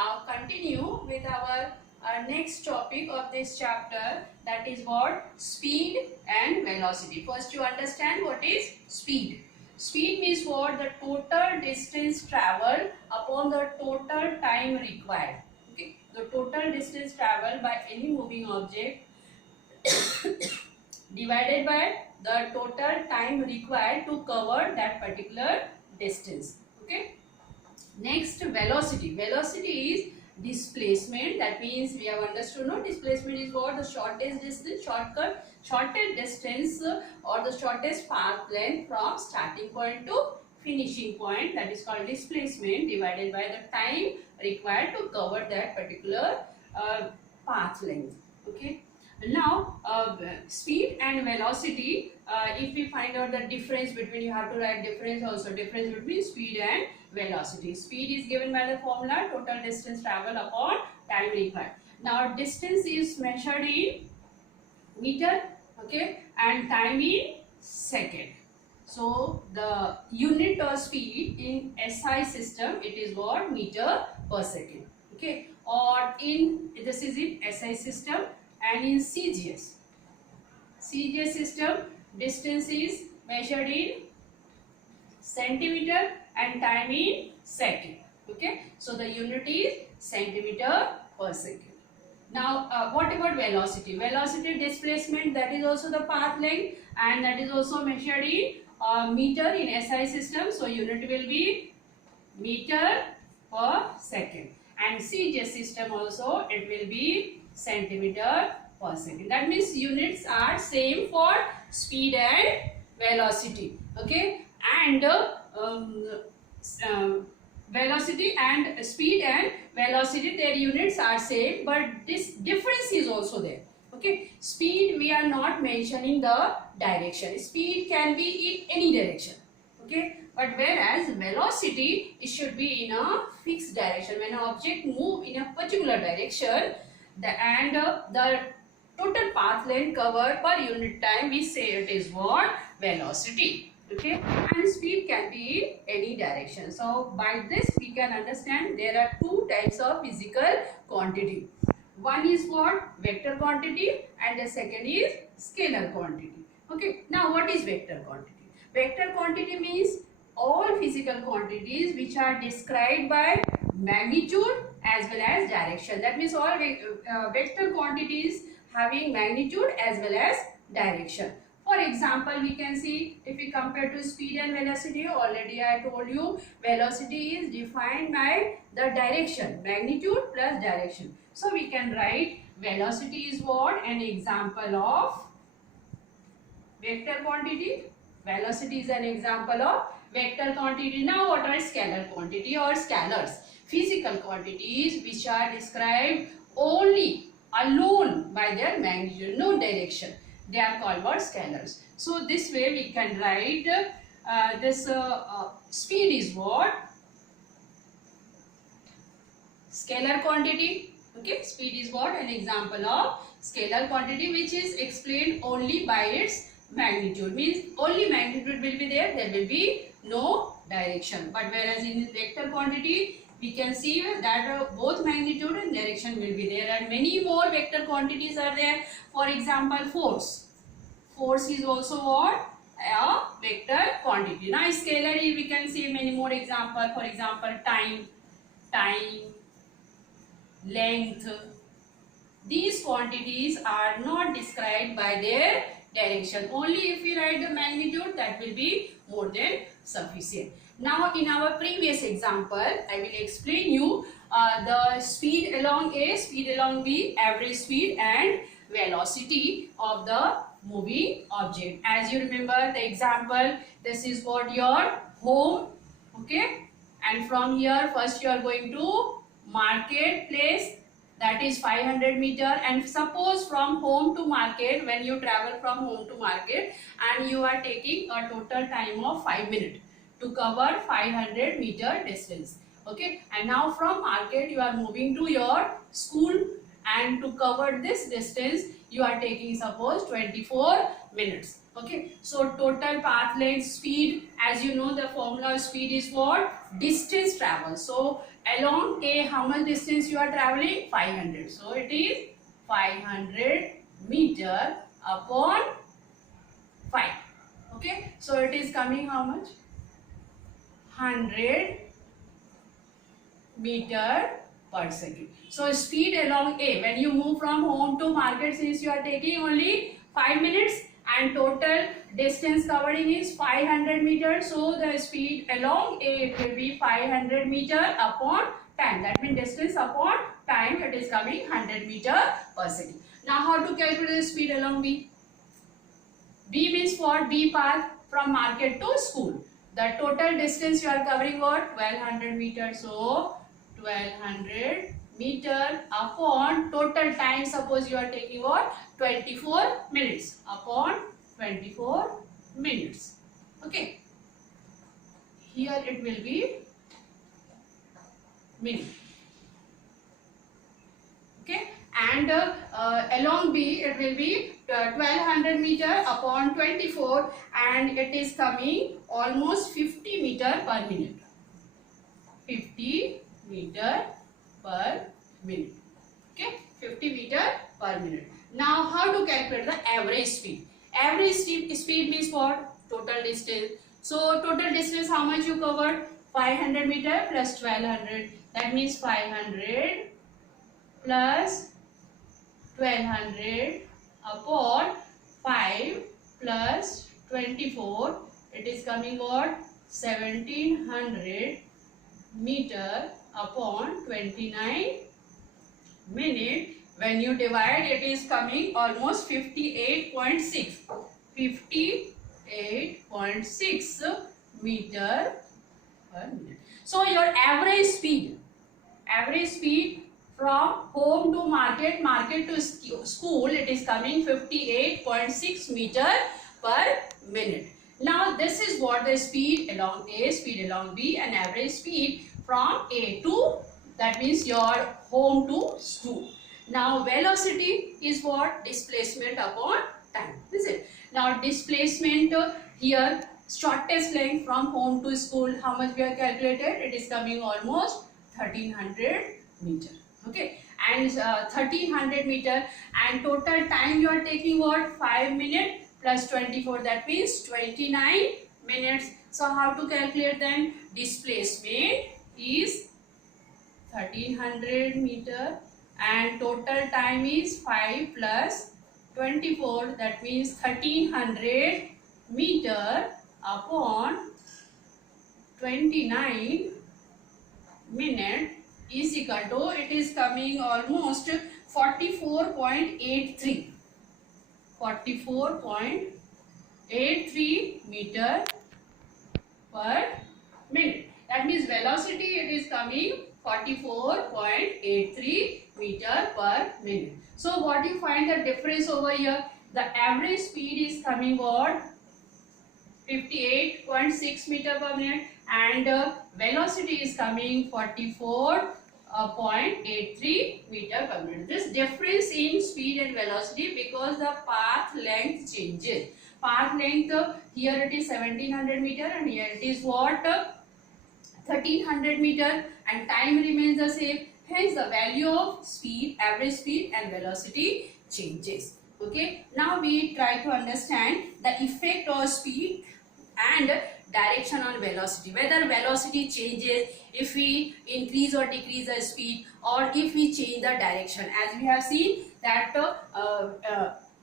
now continue with our next topic of this chapter, that is what? Speed and velocity. First you understand what is speed. Speed means what? The total distance traveled upon the total time required. Okay, the total distance traveled by any moving object divided by the total time required to cover that particular distance. Okay. Next, velocity. Velocity is displacement. That means we have understood, no? Displacement is what? The shortest distance, shortest distance or the shortest path length from starting point to finishing point. That is called displacement, divided by the time required to cover that particular path length. Okay. Now, speed and velocity, if we find out the difference between, you have to write difference also, difference between speed and velocity. Speed is given by the formula total distance traveled upon time required. Now, distance is measured in meter, okay, and time in second. So, the unit of speed in SI system, it is what? Meter per second, okay, or in, this is in SI system. And in CGS system, distance is measured in centimeter and time in second. Okay, so the unit is centimeter per second. Now, what about velocity? Velocity displacement, that is also the path length, and that is also measured in meter in SI system. So unit will be meter per second. And CGS system also, it will be centimeter per second. That means units are same for speed and velocity. Okay, and velocity and speed and velocity, their units are same, but this difference is also there. Okay, speed, we are not mentioning the direction. Speed can be in any direction. Okay, but whereas velocity, it should be in a fixed direction. When an object move in a particular direction, the total path length covered per unit time, we say it is what? Velocity. Okay, and speed can be in any direction. So by this we can understand there are two types of physical quantity. One is what? Vector quantity, and the second is scalar quantity. Okay, now what is vector quantity? Vector quantity means all physical quantities which are described by magnitude as well as direction. That means all vector quantities having magnitude as well as direction. For example, we can see if we compare to speed and velocity, already I told you velocity is defined by the direction, magnitude plus direction. So we can write velocity is what? An example of vector quantity. Velocity is an example of vector quantity. Now what are scalar quantity or scalars? Physical quantities which are described only alone by their magnitude, no direction. They are called what? Scalars. So this way we can write this speed is what? Scalar quantity. Okay, speed is what? An example of scalar quantity which is explained only by its magnitude. Means only magnitude will be there, there will be no direction. But whereas in vector quantity, we can see that both magnitude and direction will be there, and many more vector quantities are there. For example, force. Force is also what? A vector quantity. Now scalar, we can see many more examples. For example, time, length. These quantities are not described by their direction. Only if we write the magnitude, that will be more than sufficient. Now in our previous example, I will explain you the speed along A, speed along B, average speed and velocity of the moving object. As you remember the example, this is what? Your home. Okay, and from here first you are going to market place, that is 500 meter, and suppose from home to market, when you travel from home to market and you are taking a total time of 5 minutes to cover 500 meter distance. Okay, and now from market you are moving to your school, and to cover this distance you are taking suppose 24 minutes. Okay, so total path length, speed, as you know the formula of speed is what? Distance travel. So Along A, how much distance you are traveling? 500. So it is 500 meter upon 5. Okay. So it is coming how much? 100 meter per second. So speed along A, when you move from home to market, since you are taking only 5 minutes and total distance covering is 500 meters, so the speed along A will be 500 meter upon time. That means distance upon time, it is coming 100 meter per second. Now how to calculate the speed along B? B means for B path from market to school. The total distance you are covering what? 1200 meters. So 1200 meter upon total time, suppose you are taking what? 24 minutes upon 24 minutes. Okay. Here it will be minute. Okay. And along B it will be 1200 meter upon 24 and it is coming almost 50 meter per minute. 50 meter per minute. Okay, 50 meter per minute. Now how to calculate the average speed? Average speed means what? Total distance. So total distance how much you covered? 500 meter plus 1200. That means 500 plus 1200 upon 5 plus 24. It is coming what? 1700 meter upon 29 minute. When you divide, it is coming almost 58.6. 58.6 meter per minute. So your average speed from home to market, market to school, it is coming 58.6 meter per minute. Now this is what the speed along A, speed along B, and average speed from A to, that means your home to school. Now velocity is what? Displacement upon time. Is it? Now displacement here, shortest length from home to school, how much we have calculated? It is coming almost 1300 meter. Okay, and 1300 meter, and total time you are taking what? 5 minutes plus 24, that means 29 minutes. So how to calculate then? Displacement is 1300 meter and total time is 5 plus 24, that means 1300 meter upon 29 minute is equal to, it is coming almost 44.83 meter per minute. That means velocity, it is coming 44.83 meter per minute. So what you find the difference over here? The average speed is coming what? 58.6 meter per minute, and velocity is coming 44.83 meter per minute. This difference in speed and velocity because the path length changes. Path length here it is 1700 meter and here it is what? 1300 meter, and time remains the same. Hence the value of speed, average speed and velocity changes. Okay. Now we try to understand the effect of speed and direction on velocity. Whether velocity changes if we increase or decrease the speed, or if we change the direction. As we have seen that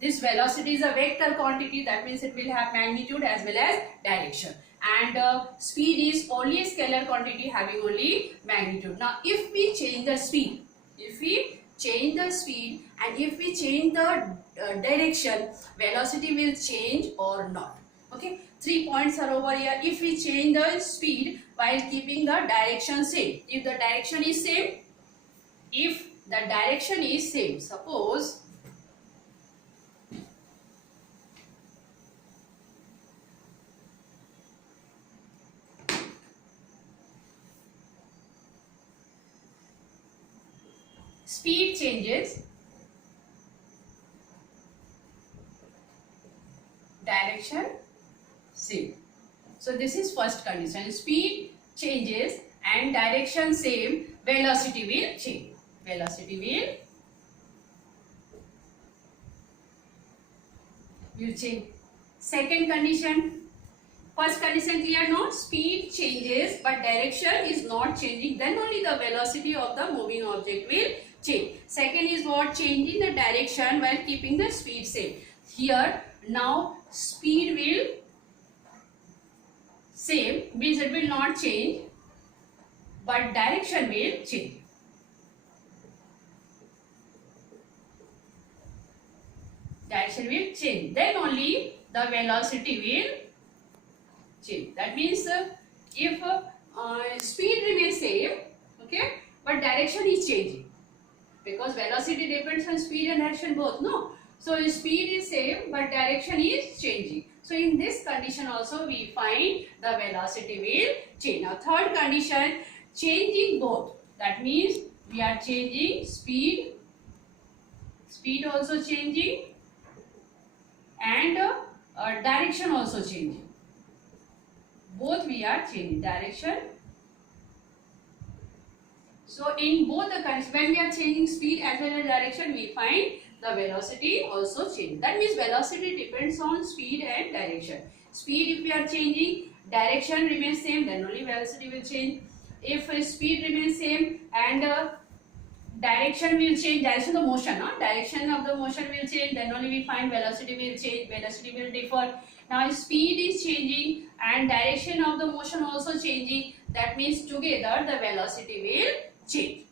this velocity is a vector quantity, that means it will have magnitude as well as direction. And speed is only a scalar quantity having only magnitude. Now if we change the speed, and if we change the direction, velocity will change or not. Okay, 3 points are over here. If we change the speed while keeping the direction same, if the direction is same, suppose speed changes, direction same. So this is first condition. Speed changes and direction same, velocity will change. Velocity will change. Second condition. First condition clear, no? Speed changes but direction is not changing. Then only the velocity of the moving object will change. Second is what? Changing the direction while keeping the speed same. Here now speed will same, means it will not change, but direction will change. Direction will change. Then only the velocity will change. That means if speed remains same, okay, but direction is changing, because velocity depends on speed and direction both, no? So speed is same but direction is changing. So in this condition also we find the velocity will change. Now third condition, changing both. That means we are changing speed also changing, and direction also changing. Both we are changing direction. So in both the conditions, when we are changing speed as well as direction, we find the velocity also change. That means velocity depends on speed and direction. Speed if we are changing, direction remains same, then only velocity will change. If speed remains same and direction will change, direction of the motion, direction of the motion will change, then only we find velocity will change, velocity will differ. Now speed is changing and direction of the motion also changing, that means together the velocity will change.